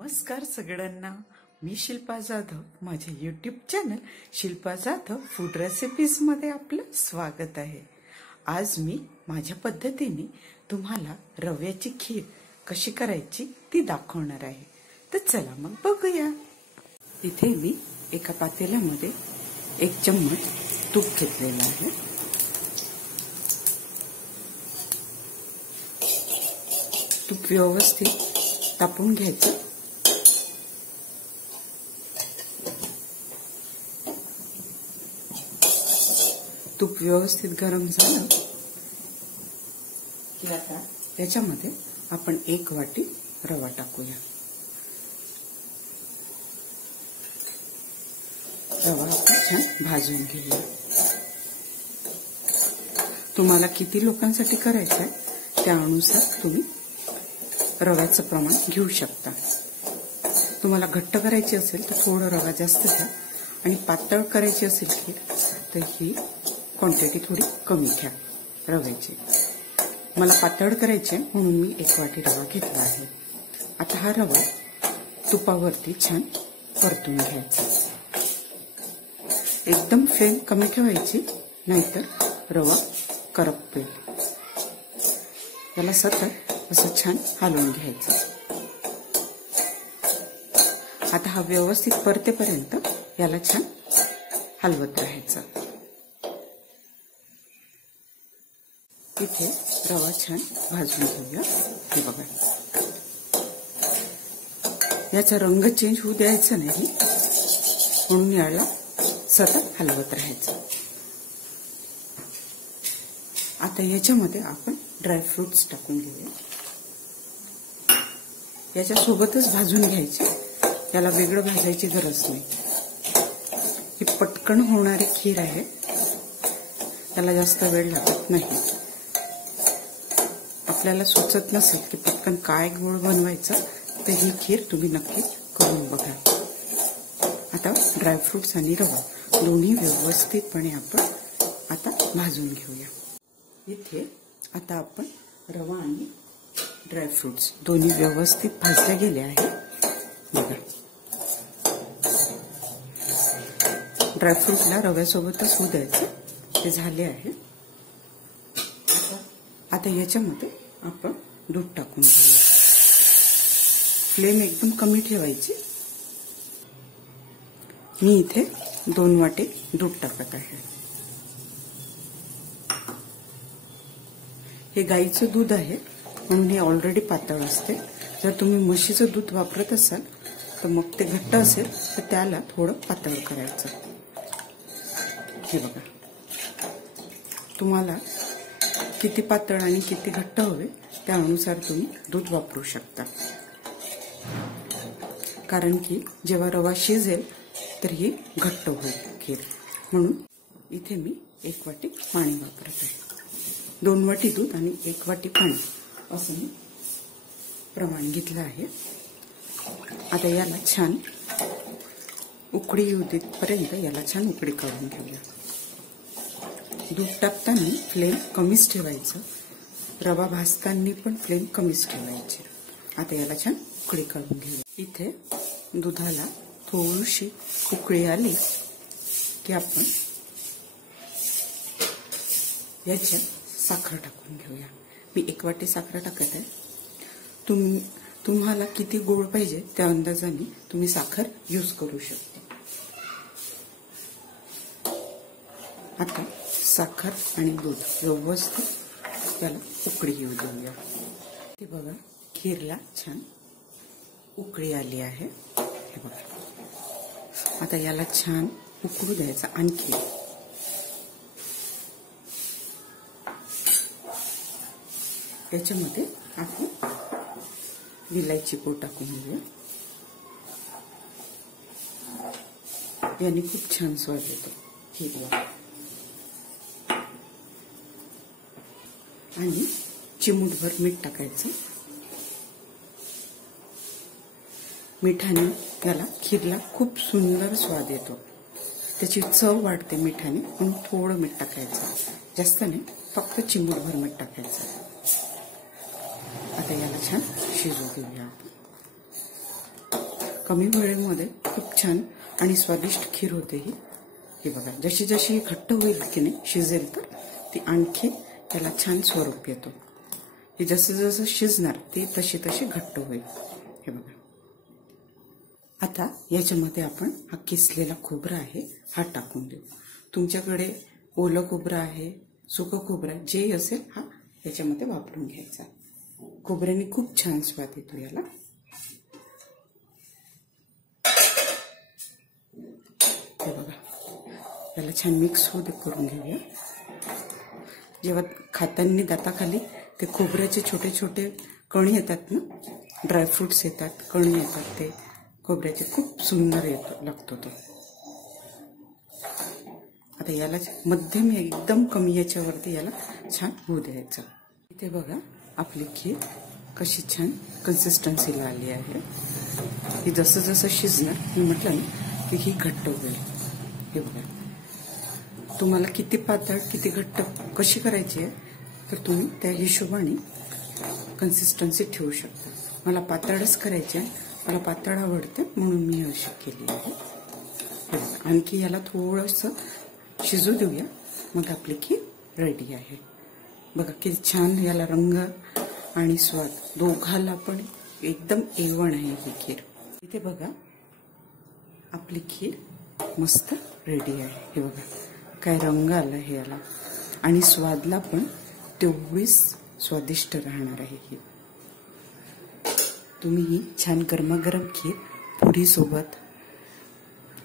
नमस्कार सगळ्यांना, मी शिल्पा जाधव. माझ्या YouTube channel Shilpa Jadhav food recipes मध्ये आपलं स्वागत आहे. आज मी माझ्या पद्धतीने तुम्हाला रव्याची खीर कशी करायची ती दाखवणार आहे. तर चला मग बघूया. इथे मी एका पातेल्यामध्ये 1 चम्मच तूप घेतलेलं आहे. तूप व्यवस्थित तापून घ्यायचं. तूप व्यवस्थित गरम झालं की आता त्याच्यामध्ये आपण 1 वाटी रवा टाकूया. रवा छान भाजून घेऊया. तुम्हाला किती लोकांसाठी करायचं आहे त्यानुसार तुम्ही रव्याचं प्रमाण घेऊ शकता. तुम्हाला घट्ट करायची असेल तर थोडं रवा जास्त घ्या आणि पातळ करायची असेल खीर तर ही क्वांटिटी थोडी कमी घ्या रव्याची. मला पातळ करायचे म्हणून मी 1 वाटी रवा घेतला आहे. आता हा रवा तुपावरती छान परतून घ्यायचा. एकदम फ्लेम कमी ठेवायची, नाहीतर रवा करपेल. याला सतत असं छान हलवून घ्यायचं. आता हा व्यवस्थित परतेपर्यंत याला छान हलवत राहायचं. इथे रवा छान भाजून घेऊया. हे बघा, याचा रंग चेंज होऊ द्यायचा नाही म्हणून याला सतत हलवत राहायचं. आता याच्यामध्ये आपण ड्रायफ्रुट्स टाकून घेऊया. याच्या सोबतच भाजून घ्यायचे, याला वेगळं भाजायची गरज नाही. ही पटकन होणारी खीर आहे, त्याला जास्त वेळ लागत नाही. आपल्याला सुचत नसेल की पटकन काय गोड बनवायचं तर ही खीर तुम्ही नक्की करून बघा. आता ड्रायफ्रुट्स आणि रवा दोन्ही व्यवस्थितपणे आपण आता भाजून घेऊया. इथे आता आपण रवा आणि ड्रायफ्रुट्स दोन्ही व्यवस्थित भाजले गेले आहे. बघा, ड्रायफ्रूटला रव्यासोबतच होऊ द्यायचं. ते झाले आहे. आता याच्यामध्ये आपण दूध टाकून घेऊया. फ्लेम एकदम कमी ठेवायची. मी इथे 2 वाटी दूध टाकत आहे. हे गाईचं दूध आहे म्हणून हे ऑलरेडी पातळ असते. जर तुम्ही म्हशीचं दूध वापरत असाल तर मग ते घट्ट असेल तर त्याला थोडं पातळ करायचं. हे बघा, तुम्हाला किती पातळ आणि किती घट्ट हवे त्यानुसार तुम्ही दूध वापरू शकता. कारण की जेव्हा रवा शिजेल तर ही घट्ट होईल खीर, म्हणून इथे मी 1 वाटी पाणी वापरत आहे. 2 वाटी दूध आणि 1 वाटी पाणी असं मी प्रमाण घेतलं आहे. आता याला छान उकळी येऊ देपर्यंत याला छान उकळी काढून घेऊया. दूध टाकताना फ्लेम कमीच ठेवायचं. रवा भाजताना पण फ्लेम कमीच ठेवायची. आता याला छान उकळी काढून घेऊया. इथे दुधाला थोडीशी उकळी आली की आपण याच्यात साखर टाकून घेऊया. मी 1 वाटी साखर टाकत आहे. तुम्हाला किती गोड पाहिजे त्या अंदाजाने तुम्ही साखर यूज करू शकता. आता साखर आणि दूध व्यवस्थित याला उकळी येऊ देऊया. ते बघा, खीरला छान उकळी आली आहे. हे बघा, आता याला छान उकळू द्यायचं. आणखी याच्यामध्ये आपण विलायची पूड टाकून घेऊया. याने खूप छान स्वाद येतो खीरला. आणि चिमूटभर मीठ टाकायचं. मिठाने त्याला खीरला खूप सुंदर स्वाद येतो. त्याची चव वाढते मिठाने, म्हणून थोडं मीठ टाकायचं, जास्त नाही, फक्त चिमूटभर मीठ टाकायचं. आता याला छान शिजू देऊया. कमी वेळेमध्ये खूप छान आणि स्वादिष्ट खीर होते ही. हे बघा, जशी जशी घट्ट होईल की नाही शिजेल तर ती आणखी त्याला छान स्वरूप येतो. हे जसं जसं शिजणार ते तशी तशी घट्ट होईल. हे बघा. आता याच्यामध्ये आपण हा किसलेला खोबरा आहे हा टाकून देऊ. तुमच्याकडे ओलं खोबरं आहे, सुकं खोबरं आहे, जे असेल हा याच्यामध्ये वापरून घ्यायचा. खोबऱ्याने खूप छान स्वाद येतो याला. हे बघा, याला छान मिक्स करून घेऊया. जेव्हा खाताना दाताखाली ते खोबऱ्याचे छोटे छोटे कणी येतात ना, ड्रायफ्रुट्स येतात, कणी येतात, ते खोबऱ्याचे खूप सुंदर लागतो तो. आता याला मध्यम एकदम कमी याच्यावरती याला छान होऊ द्यायचं. इथे बघा आपली खीर कशी छान कन्सिस्टन्सीला आली आहे. ही जसं जसं शिजणार मी म्हटलं ना की ही घट्ट होईल. हे बघा, तुम्हाला किती पातळ किती घट्ट कशी करायची आहे तर तुम्ही त्या हिशोबाने कन्सिस्टन्सी ठेवू शकता. मला पातळच करायची आहे, मला पातळ आवडते म्हणून मी अशी केली आहे. आणखी याला थोडंसं शिजू देऊया, मग आपली खीर रेडी आहे. बघा किती छान याला रंग आणि स्वाद दोघाला पण एकदम A1 आहे ही खीर. इथे बघा आपली खीर मस्त रेडी आहे. हे बघा काय रंग आला हे याला, आणि स्वादला पण तेवढीच स्वादिष्ट राहणार आहे ही. तुम्ही ही छान गरमागरम खीर पुरी सोबत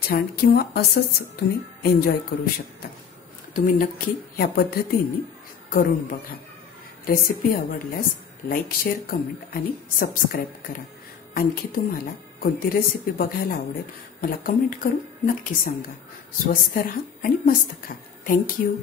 छान किंवा असंच तुम्ही एन्जॉय करू शकता. तुम्ही नक्की ह्या पद्धतीने करून बघा. रेसिपी आवडल्यास लाईक, शेअर, कमेंट आणि सबस्क्राईब करा. आणखी तुम्हाला कोणती रेसिपी बघायला आवडेल मला कमेंट करून नक्की सांगा. स्वस्थ राहा आणि मस्त खा. थँक्यू.